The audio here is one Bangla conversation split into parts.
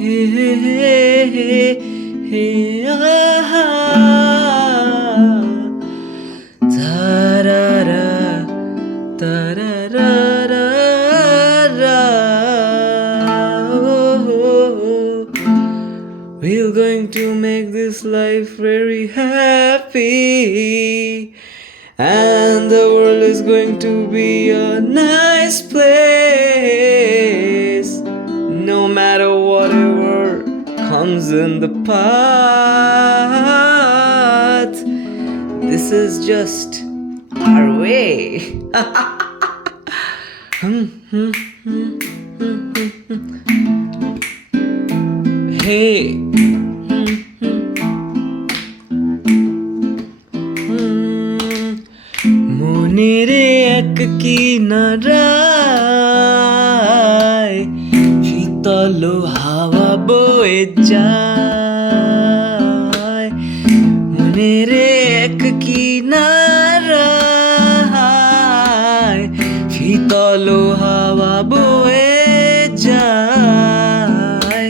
হে হে হে হে হে আহা তারারা We're going to make this life very happy, and the world is going to be a nice place. No matter whatever comes in the path, this is just our way. Hey. মনের এক কিনারায় শীতল হাওয়া বয়ে যায়, মনের এক কিনারায় শীতল হাওয়া বয়ে যায়।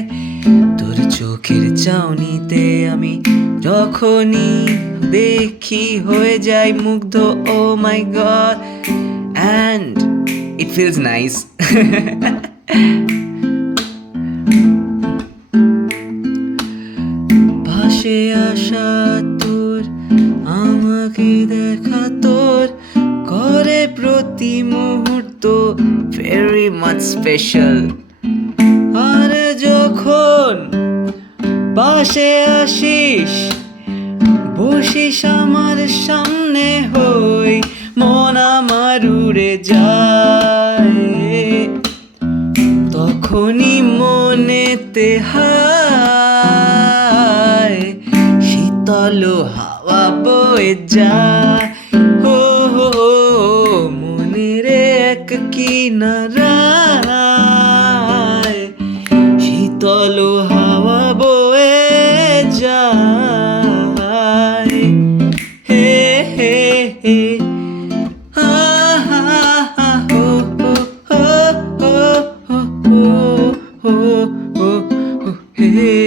তোর চোখের চাউনিতে আমি যখনই দেখি হয়ে যাই মুগ্ধ, oh my God, and it feels nice. পাশে আসা তোর আমাকে দেখা তোর করে প্রতি মুহূর্ত ভেরি মাচ স্পেশাল। আর যখন পাশে আসিস বসিস আমার সামনে হই, মন আমার উড়ে যায়, তখনই মনেতে হায় শীতল হাওয়া বয়ে যায়। হো হো মনের এক কিনারায় শীতল হাওয়া বয়ে যায়। হে হে হে আহা হো হো হো হো হো হো হো হে।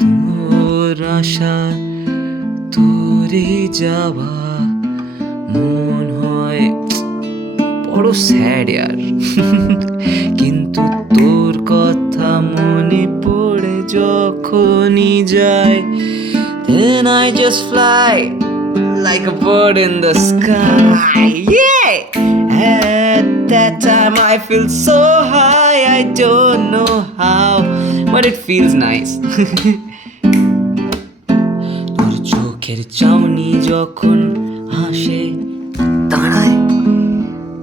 তোর আশা তোরে যাওয়া মন হয় বড় স্যাড ইয়ার, কিন্তু তোর কথা মনে পড়ে যখনই যায়, then I just fly like a bird in the sky. Yeah, at that time I feel so high, I don't know how, but it feels nice. তোর চোখের চাউনি যখন হাসে দাঁড়ায়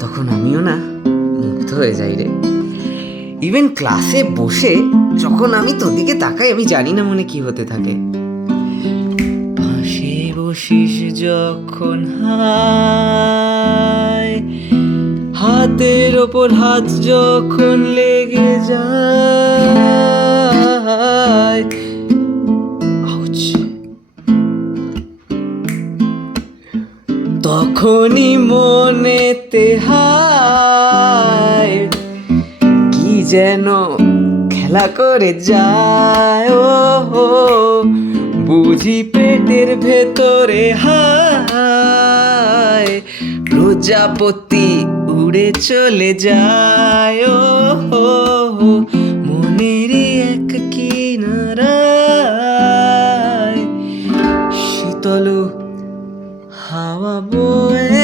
তখন আমিও না মুগ্ধ হয়ে যাই রে। ইভেন ক্লাসে বসে যখন আমি তোর দিকে তাকাই আমি জানি না মনে কি হতে থাকে। পাশে বসিস যখন হায় হাতের ওপর হাত যখন লেগে যায়, তখনই মনেতে হায় কি যেন খেলা করে যায়, ও বুঝি পেটের ভেতরে হায় প্রজাপতি উড়ে চলে যায়, ও মনের এক কিনারায় শীতল হাওয়া বয়ে